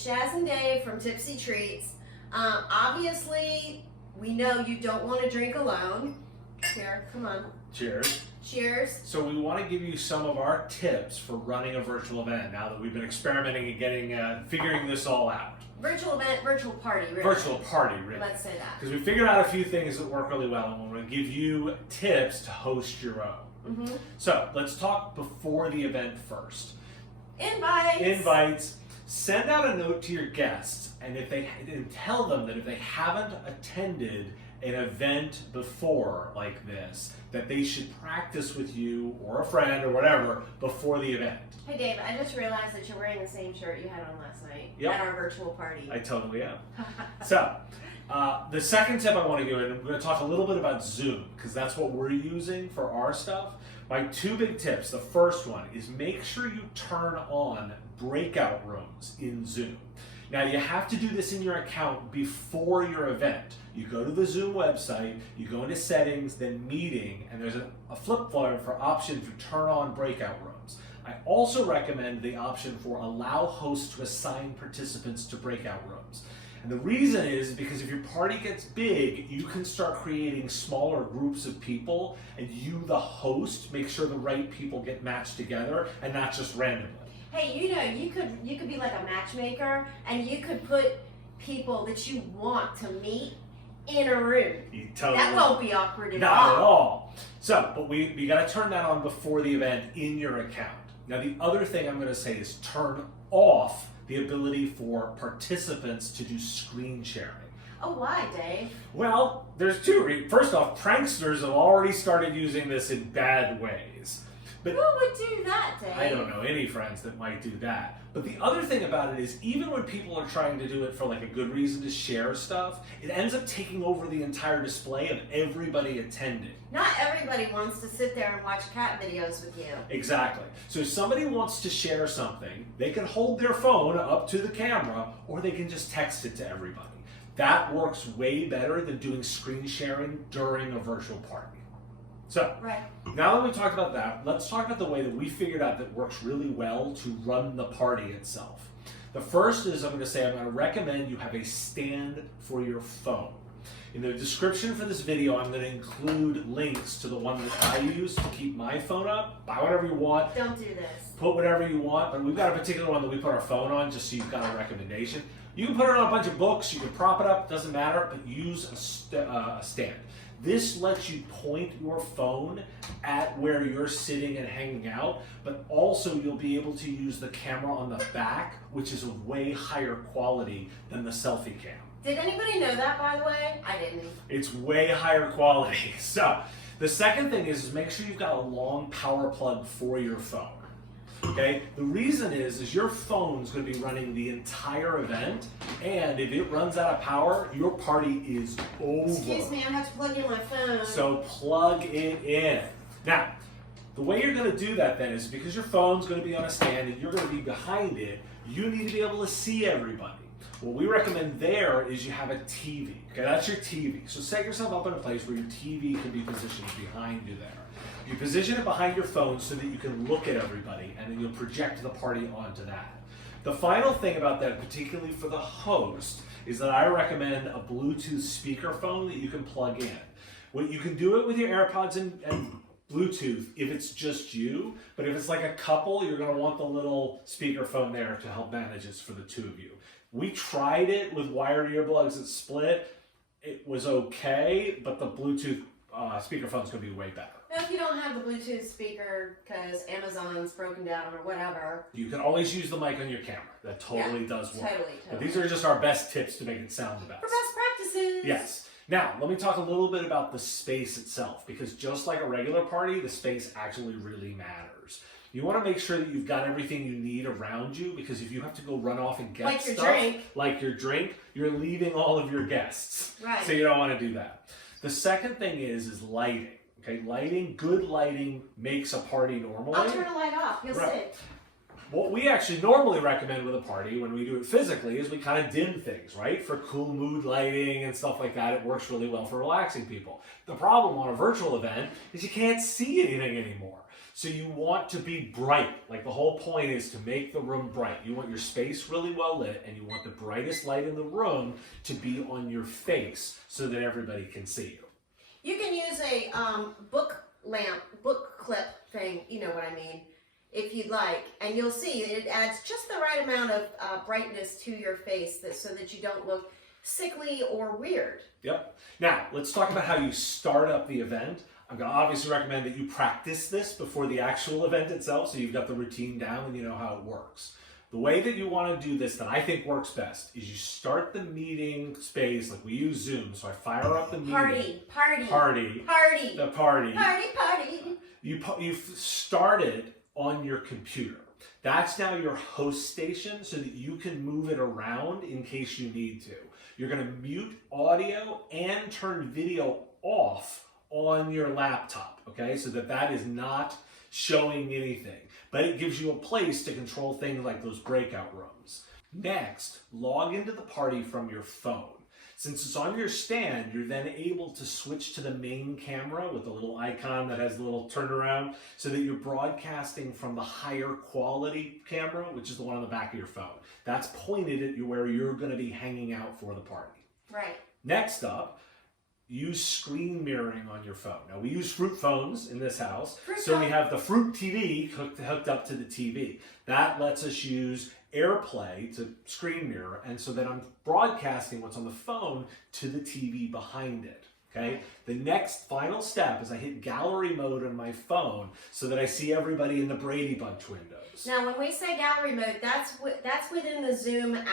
It's Shaz and Dave from Tipsy Treats. Obviously, we know you don't want to drink alone. Here, come on. Cheers. Cheers. So we want to give you some of our tips for running a virtual event now that we've been experimenting and figuring this all out. Virtual event, virtual party, really. Virtual party, really. Let's say that. Because we figured out a few things that work really well, and we're going to give you tips to host your own. So let's talk before the event first. Invites. Send out a note to your guests, and tell them that if they haven't attended an event before like this, that they should practice with you or a friend or whatever before the event. Hey Dave, I just realized that you're wearing the same shirt you had on last night at our virtual party. I totally am. So, the second tip I want to give, and I'm going to talk a little bit about Zoom, because that's what we're using for our stuff. My two big tips. The first one is make sure you turn on breakout rooms in Zoom. Now you have to do this in your account before your event. You go to the Zoom website, you go into settings, then meeting, and there's a flip phone for option to turn on breakout rooms. I also recommend the option for allow hosts to assign participants to breakout rooms. And the reason is because if your party gets big, you can start creating smaller groups of people, and you, the host, make sure the right people get matched together and not just randomly. Hey, you could be like a matchmaker, and you could put people that you want to meet in a room. That won't be awkward at all. Not at all. So, but we got to turn that on before the event in your account. Now, the other thing I'm going to say is turn off the ability for participants to do screen sharing. Oh, why, Dave? Well, there's two reasons. First off, pranksters have already started using this in bad ways. But who would do that, Dave? I don't know any friends that might do that. But the other thing about it is, even when people are trying to do it for like a good reason to share stuff, it ends up taking over the entire display of everybody attending. Not everybody wants to sit there and watch cat videos with you. Exactly. So if somebody wants to share something, they can hold their phone up to the camera, or they can just text it to everybody. That works way better than doing screen sharing during a virtual party. So, now that we've talked about that, let's talk about the way that we figured out that works really well to run the party itself. The first is I'm going to recommend you have a stand for your phone. In the description for this video, I'm going to include links to the one that I use to keep my phone up. Buy whatever you want. Don't do this. Put whatever you want, but we've got a particular one that we put our phone on just so you've got a recommendation. You can put it on a bunch of books, you can prop it up, doesn't matter, but use a stand. This lets you point your phone at where you're sitting and hanging out, but also you'll be able to use the camera on the back, which is a way higher quality than the selfie cam. Did anybody know that, by the way? I didn't. It's way higher quality. So, the second thing is make sure you've got a long power plug for your phone. Okay, the reason is your phone's going to be running the entire event, and if it runs out of power, your party is over. Excuse me, I have to plug in my phone. So plug it in. Now, the way you're going to do that then is because your phone's going to be on a stand and you're going to be behind it, you need to be able to see everybody. What we recommend there is you have a TV. Okay, that's your TV. So set yourself up in a place where your TV can be positioned behind you there. You position it behind your phone so that you can look at everybody, and then you'll project the party onto that. The final thing about that, particularly for the host, is that I recommend a Bluetooth speakerphone that you can plug in. You can do it with your AirPods and Bluetooth if it's just you, but if it's like a couple, you're going to want the little speakerphone there to help manage it for the two of you. We tried it with wired earplugs that split. It was okay, but the Bluetooth speakerphone's going to be way better. Now, if you don't have the Bluetooth speaker because Amazon's broken down or whatever, you can always use the mic on your camera. That totally does work. Totally. But these are just our best tips to make it sound the best. For best practices. Yes. Now, let me talk a little bit about the space itself, because just like a regular party, the space actually really matters. You want to make sure that you've got everything you need around you, because if you have to go run off and get stuff, like your drink, you're leaving all of your guests. Right. So you don't want to do that. The second thing is lighting. Okay, good lighting makes a party normally. I'll turn a light off. You'll see. What we actually normally recommend with a party when we do it physically is we kind of dim things, right? For cool mood lighting and stuff like that. It works really well for relaxing people. The problem on a virtual event is you can't see anything anymore. So you want to be bright. Like the whole point is to make the room bright. You want your space really well lit, and you want the brightest light in the room to be on your face so that everybody can see you. You can use a book clip thing, you know what I mean, if you'd like, and you'll see it adds just the right amount of brightness to your face so that you don't look sickly or weird. Yep. Now, let's talk about how you start up the event. I'm going to obviously recommend that you practice this before the actual event itself, so you've got the routine down and you know how it works. The way that you want to do this that I think works best is you start the meeting space, like we use Zoom, so I fire up the meeting. Party. You start it on your computer. That's now your host station so that you can move it around in case you need to. You're going to mute audio and turn video off on your laptop, okay? So that is not showing anything, but it gives you a place to control things like those breakout rooms. Next, log into the party from your phone. Since it's on your stand, you're then able to switch to the main camera with the little icon that has the little turnaround so that you're broadcasting from the higher quality camera, which is the one on the back of your phone. That's pointed at you where you're going to be hanging out for the party. Right. Next up, use screen mirroring on your phone. Now, we use Fruit phones in this house, so we have the Fruit TV hooked up to the TV. That lets us use AirPlay to screen mirror, and so that I'm broadcasting what's on the phone to the TV behind it. Okay. The next final step is I hit gallery mode on my phone so that I see everybody in the Brady Bunch windows. Now, when we say gallery mode, that's within the Zoom app.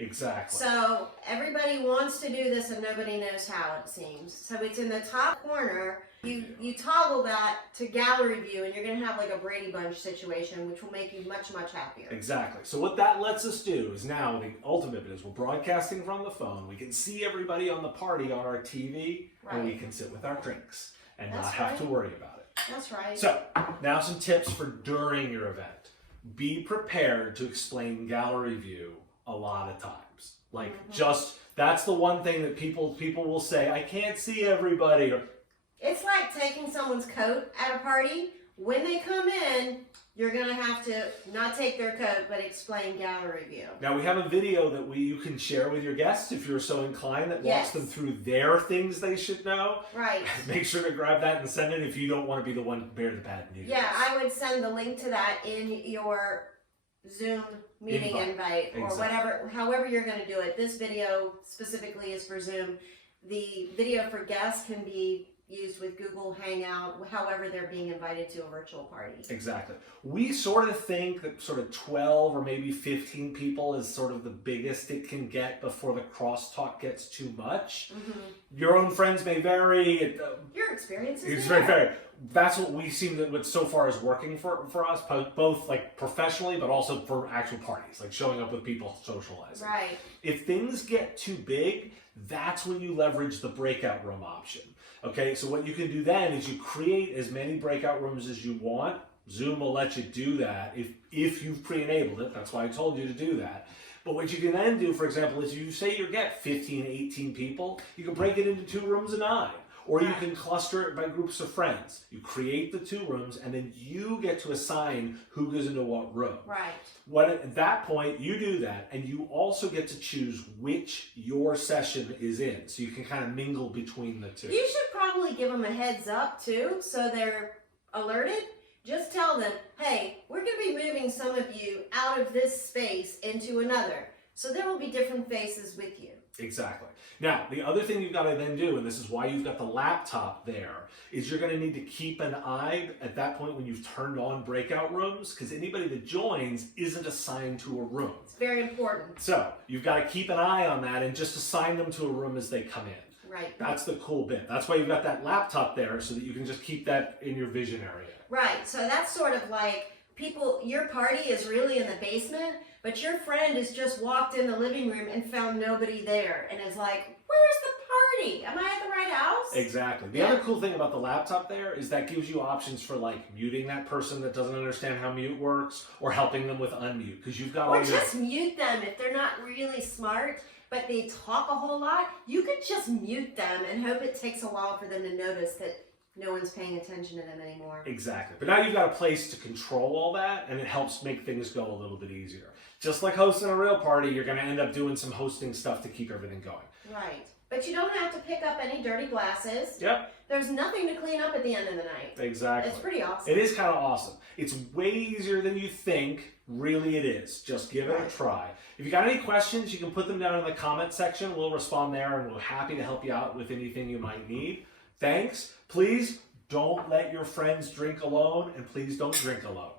Exactly. So everybody wants to do this and nobody knows how, it seems. So it's in the top corner. You toggle that to gallery view and you're going to have like a Brady Bunch situation, which will make you much, much happier. Exactly. So what that lets us do is now the ultimate bit is we're broadcasting from the phone. We can see everybody on the party on our TV, and we can sit with our drinks and not have to worry about it. That's right. So now some tips for during your event. Be prepared to explain gallery view a lot of times. Like that's the one thing that people will say, I can't see everybody. It's like taking someone's coat at a party. When they come in, you're going to have to not take their coat, but explain gallery view. Now, we have a video that you can share with your guests if you're so inclined that walks them through their things they should know. Right. Make sure to grab that and send it if you don't want to be the one to bear the bad news. Yeah, I would send the link to that in your Zoom meeting invite or whatever, however you're going to do it. This video specifically is for Zoom. The video for guests can be used with Google Hangout, however they're being invited to a virtual party. Exactly. We sort of think that sort of 12 or maybe 15 people is sort of the biggest it can get before the crosstalk gets too much. Your own friends may vary. Your experiences may vary. That's what we seem that so far is working for us, both like professionally, but also for actual parties, like showing up with people, socializing. Right. If things get too big, that's when you leverage the breakout room option. Okay, so what you can do then is you create as many breakout rooms as you want. Zoom will let you do that if you've pre-enabled it. That's why I told you to do that. But what you can then do, for example, is you say you get 15, 18 people, you can break it into 2 rooms of 9. Or you can cluster it by groups of friends. You create the 2 rooms, and then you get to assign who goes into what room. Right. At that point, you do that, and you also get to choose which your session is in, so you can kind of mingle between the 2. You should probably give them a heads up, too, so they're alerted. Just tell them, hey, we're going to be moving some of you out of this space into another. So there will be different faces with you. Exactly. Now, the other thing you've got to then do, and this is why you've got the laptop there, is you're going to need to keep an eye at that point when you've turned on breakout rooms, because anybody that joins isn't assigned to a room. It's very important. So you've got to keep an eye on that and just assign them to a room as they come in. Right. That's the cool bit. That's why you've got that laptop there so that you can just keep that in your vision area. Right. So that's sort of like your party is really in the basement, but your friend has just walked in the living room and found nobody there and is like, where's the pretty. Am I at the right house? Exactly. The Yeah. other cool thing about the laptop there is that gives you options for like muting that person that doesn't understand how mute works, or helping them with unmute, because you've got all Or your... just mute them if they're not really smart, but they talk a whole lot. You could just mute them and hope it takes a while for them to notice that no one's paying attention to them anymore. Exactly. But now you've got a place to control all that, and it helps make things go a little bit easier. Just like hosting a real party, you're going to end up doing some hosting stuff to keep everything going. Right. But you don't have to pick up any dirty glasses. Yep. There's nothing to clean up at the end of the night. Exactly. It's pretty awesome. It is kind of awesome. It's way easier than you think. Really, it is. Just give it a try. If you got any questions, you can put them down in the comment section. We'll respond there, and we're happy to help you out with anything you might need. Thanks. Please don't let your friends drink alone, and please don't drink alone.